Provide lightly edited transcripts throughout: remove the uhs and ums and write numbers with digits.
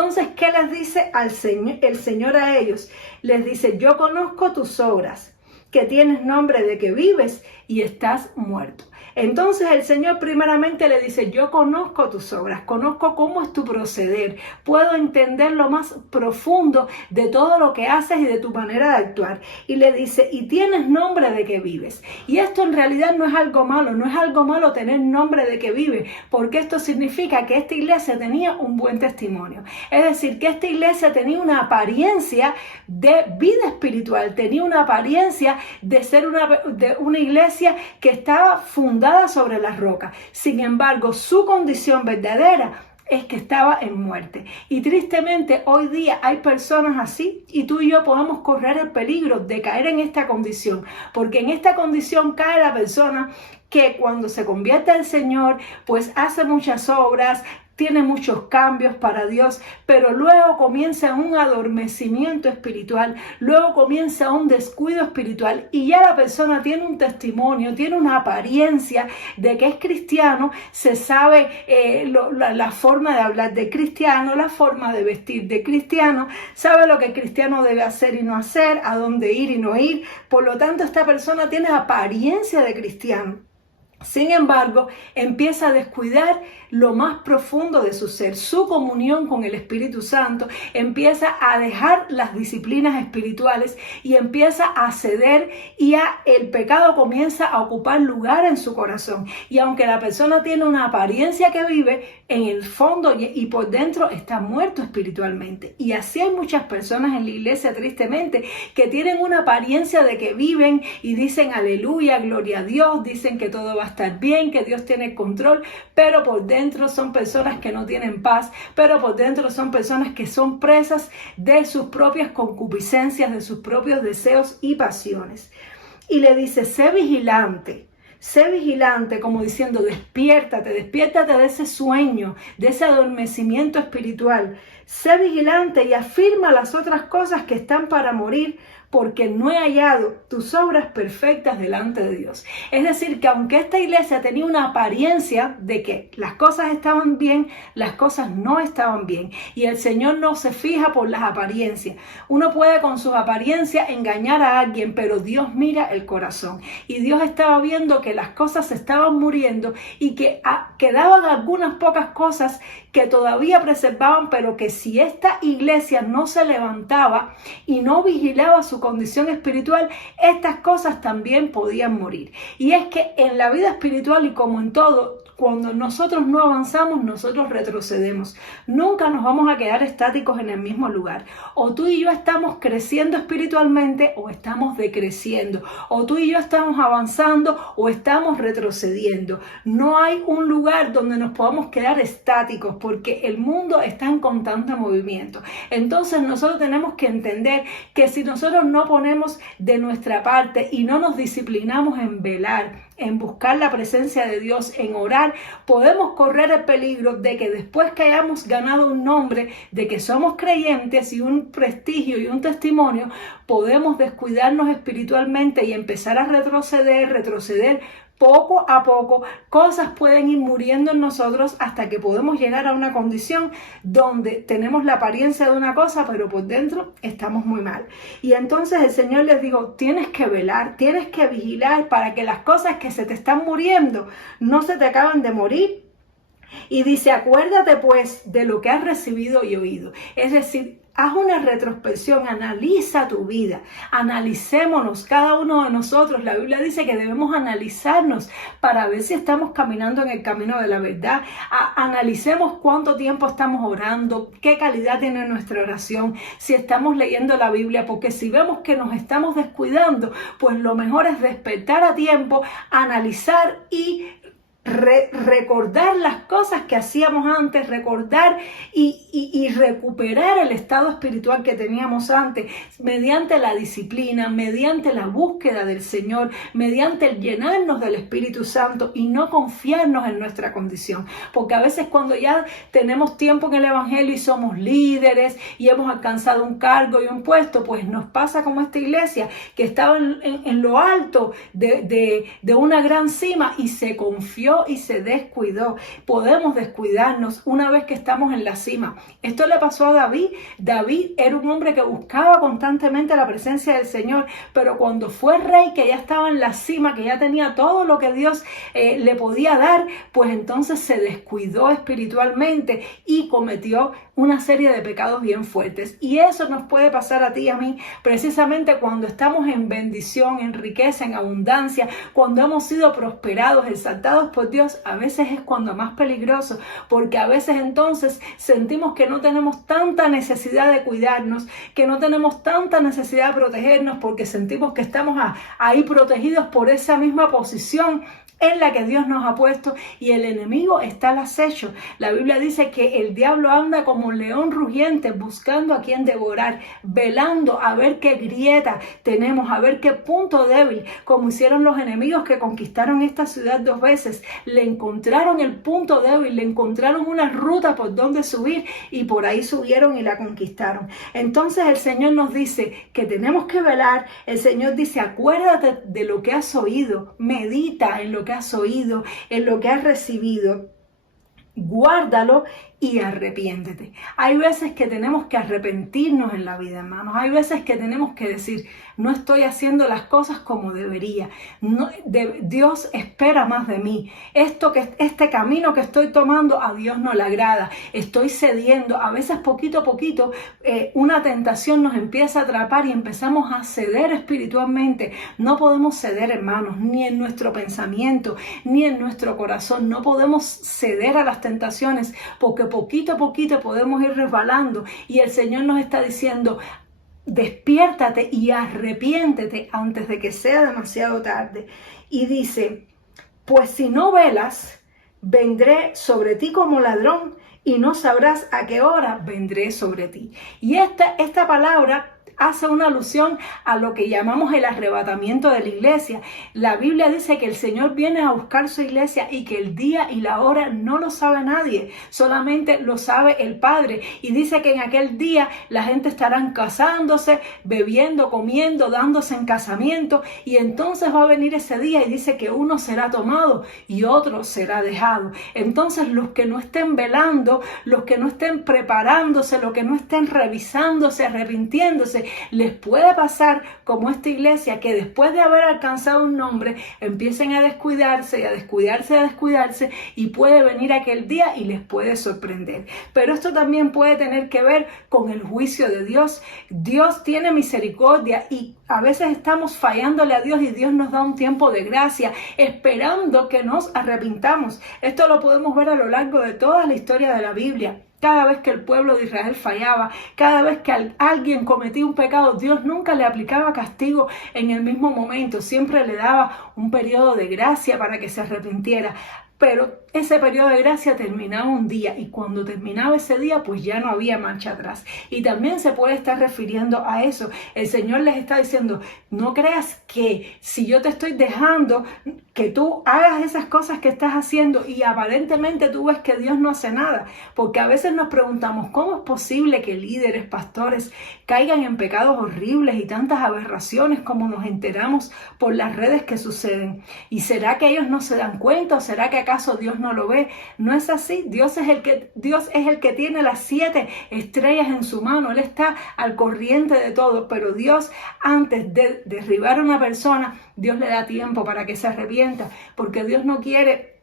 Entonces, ¿qué les dice el Señor a ellos? Les dice, yo conozco tus obras, que tienes nombre de que vives y estás muerto. Entonces el Señor primeramente le dice, yo conozco tus obras, conozco cómo es tu proceder, puedo entender lo más profundo de todo lo que haces y de tu manera de actuar. Y le dice, y tienes nombre de que vives. Y esto en realidad no es algo malo, no es algo malo tener nombre de que vive, porque esto significa que esta iglesia tenía un buen testimonio. Es decir, que esta iglesia tenía una apariencia de vida espiritual, tenía una apariencia de ser una iglesia que estaba fundada sobre la roca. Sin embargo, su condición verdadera es que estaba en muerte. Y tristemente hoy día hay personas así, y tú y yo podemos correr el peligro de caer en esta condición, porque en esta condición cae la persona que cuando se convierte al Señor, pues hace muchas obras, tiene muchos cambios para Dios, pero luego comienza un adormecimiento espiritual, luego comienza un descuido espiritual y ya la persona tiene un testimonio, tiene una apariencia de que es cristiano, se sabe la forma de hablar de cristiano, la forma de vestir de cristiano, sabe lo que el cristiano debe hacer y no hacer, a dónde ir y no ir. Por lo tanto, esta persona tiene apariencia de cristiano. Sin embargo, empieza a descuidar lo más profundo de su ser, su comunión con el Espíritu Santo, empieza a dejar las disciplinas espirituales y empieza a ceder y el pecado comienza a ocupar lugar en su corazón. Y aunque la persona tiene una apariencia que vive, en el fondo y por dentro está muerto espiritualmente. Y así hay muchas personas en la iglesia, tristemente, que tienen una apariencia de que viven y dicen aleluya, gloria a Dios, dicen que todo va a estar bien, que Dios tiene el control, pero por dentro son personas que no tienen paz, pero por dentro son personas que son presas de sus propias concupiscencias, de sus propios deseos y pasiones. Y le dice, sé vigilante, como diciendo, despiértate de ese sueño, de ese adormecimiento espiritual. Sé vigilante y afirma las otras cosas que están para morir, porque no he hallado tus obras perfectas delante de Dios. Es decir, que aunque esta iglesia tenía una apariencia de que las cosas estaban bien, las cosas no estaban bien. Y el Señor no se fija por las apariencias. Uno puede con sus apariencias engañar a alguien, pero Dios mira el corazón. Y Dios estaba viendo que las cosas estaban muriendo y que quedaban algunas pocas cosas que todavía preservaban, pero que si esta iglesia no se levantaba y no vigilaba su condición espiritual, estas cosas también podían morir. Y es que en la vida espiritual y como en todo, cuando nosotros no avanzamos, nosotros retrocedemos. Nunca nos vamos a quedar estáticos en el mismo lugar. O tú y yo estamos creciendo espiritualmente o estamos decreciendo. O tú y yo estamos avanzando o estamos retrocediendo. No hay un lugar donde nos podamos quedar estáticos porque el mundo está en constante movimiento. Entonces nosotros tenemos que entender que si nosotros no ponemos de nuestra parte y no nos disciplinamos en velar, en buscar la presencia de Dios, en orar, podemos correr el peligro de que después que hayamos ganado un nombre, de que somos creyentes y un prestigio y un testimonio, podemos descuidarnos espiritualmente y empezar a retroceder poco a poco. Cosas pueden ir muriendo en nosotros hasta que podemos llegar a una condición donde tenemos la apariencia de una cosa, pero por dentro estamos muy mal. Y entonces el Señor les dijo, tienes que velar, tienes que vigilar para que las cosas que se te están muriendo no se te acaben de morir. Y dice, acuérdate pues de lo que has recibido y oído. Es decir, haz una retrospección, analiza tu vida, analicémonos cada uno de nosotros. La Biblia dice que debemos analizarnos para ver si estamos caminando en el camino de la verdad. Analicemos cuánto tiempo estamos orando, qué calidad tiene nuestra oración, si estamos leyendo la Biblia, porque si vemos que nos estamos descuidando, pues lo mejor es despertar a tiempo, analizar y recordar las cosas que hacíamos antes, recordar y recuperar el estado espiritual que teníamos antes mediante la disciplina, mediante la búsqueda del Señor, mediante el llenarnos del Espíritu Santo y no confiarnos en nuestra condición, porque a veces cuando ya tenemos tiempo en el Evangelio y somos líderes y hemos alcanzado un cargo y un puesto, pues nos pasa como esta iglesia que estaba en lo alto de una gran cima y se confió confió y se descuidó. Podemos descuidarnos una vez que estamos en la cima. Esto le pasó a David. David era un hombre que buscaba constantemente la presencia del Señor, pero cuando fue rey, que ya estaba en la cima, que ya tenía todo lo que Dios le podía dar, pues entonces se descuidó espiritualmente y cometió una serie de pecados bien fuertes. Y eso nos puede pasar a ti y a mí precisamente cuando estamos en bendición, en riqueza, en abundancia, cuando hemos sido prosperados, exaltados por Dios. A veces es cuando más peligroso, porque a veces entonces sentimos que no tenemos tanta necesidad de cuidarnos, que no tenemos tanta necesidad de protegernos, porque sentimos que estamos ahí protegidos por esa misma posición en la que Dios nos ha puesto, y el enemigo está al acecho. La Biblia dice que el diablo anda como un león rugiente buscando a quien devorar, velando a ver qué grieta tenemos, a ver qué punto débil, como hicieron los enemigos que conquistaron esta ciudad 2 veces. Le encontraron el punto débil, le encontraron una ruta por donde subir y por ahí subieron y la conquistaron. Entonces el Señor nos dice que tenemos que velar. El Señor dice: acuérdate de lo que has oído, medita en lo que has oído, en lo que has recibido, guárdalo y arrepiéntete. Hay veces que tenemos que arrepentirnos en la vida, hermanos. Hay veces que tenemos que decir: no estoy haciendo las cosas como debería. Dios espera más de mí. Este camino que estoy tomando a Dios no le agrada. Estoy cediendo. A veces poquito a poquito una tentación nos empieza a atrapar y empezamos a ceder espiritualmente. No podemos ceder, hermanos, ni en nuestro pensamiento, ni en nuestro corazón. No podemos ceder a las tentaciones, porque poquito a poquito podemos ir resbalando, y el Señor nos está diciendo: despiértate y arrepiéntete antes de que sea demasiado tarde. Y dice: pues si no velas, vendré sobre ti como ladrón y no sabrás a qué hora vendré sobre ti. Y esta palabra hace una alusión a lo que llamamos el arrebatamiento de la iglesia. La Biblia dice que el Señor viene a buscar su iglesia y que el día y la hora no lo sabe nadie, solamente lo sabe el Padre. Y dice que en aquel día la gente estará casándose, bebiendo, comiendo, dándose en casamiento, y entonces va a venir ese día y dice que uno será tomado y otro será dejado. Entonces los que no estén velando, los que no estén preparándose, los que no estén revisándose, arrepintiéndose, les puede pasar como esta iglesia, que después de haber alcanzado un nombre empiecen a descuidarse y a descuidarse y a descuidarse, y puede venir aquel día y les puede sorprender. Pero esto también puede tener que ver con el juicio de Dios. Dios tiene misericordia y a veces estamos fallándole a Dios, y Dios nos da un tiempo de gracia esperando que nos arrepintamos. Esto lo podemos ver a lo largo de toda la historia de la Biblia. Cada vez que el pueblo de Israel fallaba, cada vez que alguien cometía un pecado, Dios nunca le aplicaba castigo en el mismo momento. Siempre le daba un periodo de gracia para que se arrepintiera. Pero ese periodo de gracia terminaba un día, y cuando terminaba ese día, pues ya no había marcha atrás. Y también se puede estar refiriendo a eso. El Señor les está diciendo: no creas que si yo te estoy dejando que tú hagas esas cosas que estás haciendo y aparentemente tú ves que Dios no hace nada. Porque a veces nos preguntamos: ¿cómo es posible que líderes, pastores caigan en pecados horribles y tantas aberraciones como nos enteramos por las redes que suceden? ¿Y será que ellos no se dan cuenta, o será que acaso Dios no lo ve? No es así. Dios es el que tiene las 7 estrellas en su mano. Él está al corriente de todo. Pero Dios, antes de derribar a una persona, Dios le da tiempo para que se arrepienta, porque Dios no quiere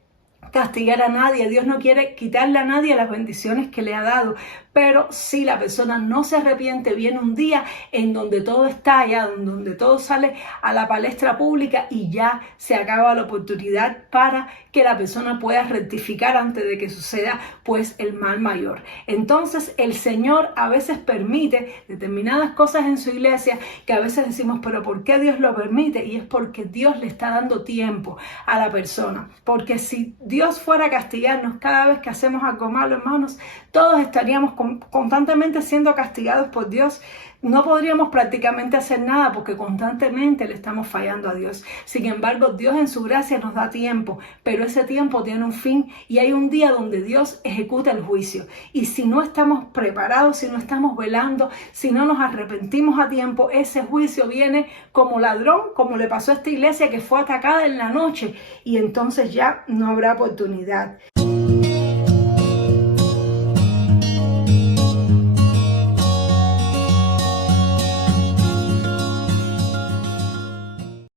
castigar a nadie, Dios no quiere quitarle a nadie las bendiciones que le ha dado. Pero si la persona no se arrepiente, viene un día en donde todo estalla, donde todo sale a la palestra pública, y ya se acaba la oportunidad para que la persona pueda rectificar antes de que suceda pues el mal mayor. Entonces el Señor a veces permite determinadas cosas en su iglesia que a veces decimos: pero ¿por qué Dios lo permite? Y es porque Dios le está dando tiempo a la persona. Porque si Dios fuera a castigarnos cada vez que hacemos algo malo, hermanos, todos estaríamos como constantemente siendo castigados por Dios, no podríamos prácticamente hacer nada porque constantemente le estamos fallando a Dios. Sin embargo, Dios en su gracia nos da tiempo, pero ese tiempo tiene un fin y hay un día donde Dios ejecuta el juicio. Y si no estamos preparados, si no estamos velando, si no nos arrepentimos a tiempo, ese juicio viene como ladrón, como le pasó a esta iglesia que fue atacada en la noche, y entonces ya no habrá oportunidad.